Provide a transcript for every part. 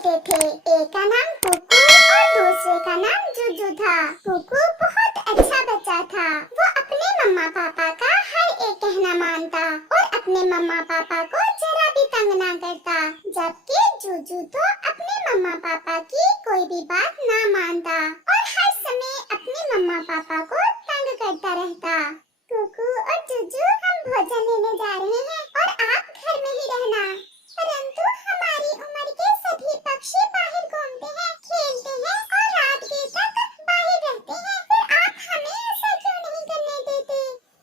बेटे थे। एक का नाम कुकू और दूसरे का नाम जुजू था। कुकू बहुत अच्छा बच्चा था। वो अपने मम्मा पापा का हर एक कहना मानता और अपने मम्मा पापा को जरा भी तंग ना करता, जबकि जुजू तो अपने मम्मा पापा की कोई भी बात ना मानता और हर समय अपने मम्मा पापा को तंग करता रहता। कुकू और जुजू, हम भोजन लेने जा रहे हैं और आप घर में ही रहना। परंतु हमारी उम्र के सभी पक्षी बाहर घूमते हैं, खेलते हैं और रात देर तक बाहर रहते हैं, फिर आप हमें ऐसा क्यों नहीं करने देते?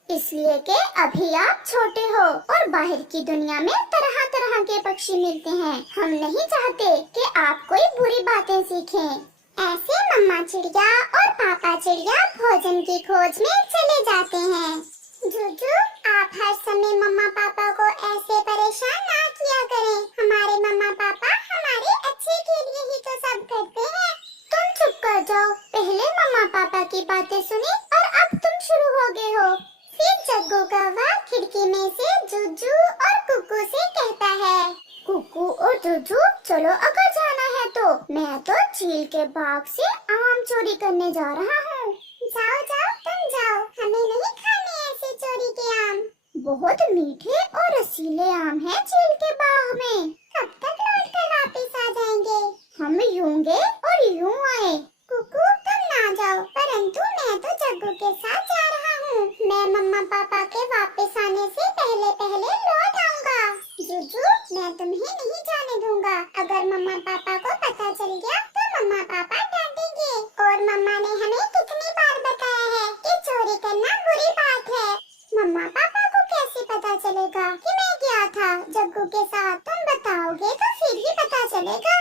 इसलिए कि अभी आप छोटे हो और बाहर की दुनिया में तरह तरह के पक्षी मिलते हैं। हम नहीं चाहते कि आप कोई बुरी बातें सीखें। ऐसे मम्मा चिड़िया और पापा चिड़िया भोजन की खोज में चले जाते हैं। जुजू, आप हर समय मम्मा पापा को ऐसे परेशान ना किया करें। हमारे मम्मा पापा हमारे अच्छे के लिए ही तो सब करते हैं। तुम चुप कर जाओ, पहले मम्मा पापा की बातें सुनी और अब तुम शुरू हो गए हो। फिर जग्गू कौवा खिड़की में से जुजू और कुकू से कहता है, कुकू और जुजू, चलो अगर जाना है तो मैं तो चील के बाग से आम चोरी करने जा रहा हूँ। जाओ जाओ, तुम जाओ, हमें नहीं खाने ऐसे चोरी के आम। बहुत मीठे और रसीले आम हैं चील के बाग में। कब तक लौट कर वापस आ जाएंगे? हम यूं गए और यूं आए। कुकू, तुम ना जाओ, परंतु मैं तो जग्गू के साथ जा रहा हूँ। मैं मम्मा पापा के वापस आने से पहले पहले लौट आऊंगा। जुजू, मैं तुम्हें नहीं जाने दूंगा। अगर मम्मा पापा को पता चल गया तो मम्मा पापा डांटेंगे और मम्मा ने हमें कितनी बार बताया है कि चोरी करना बुरी बात है। मम्मा पापा को कैसे पता चलेगा कि मैं गया था जग्गू के साथ? तुम बताओगे तो फिर ही पता चलेगा।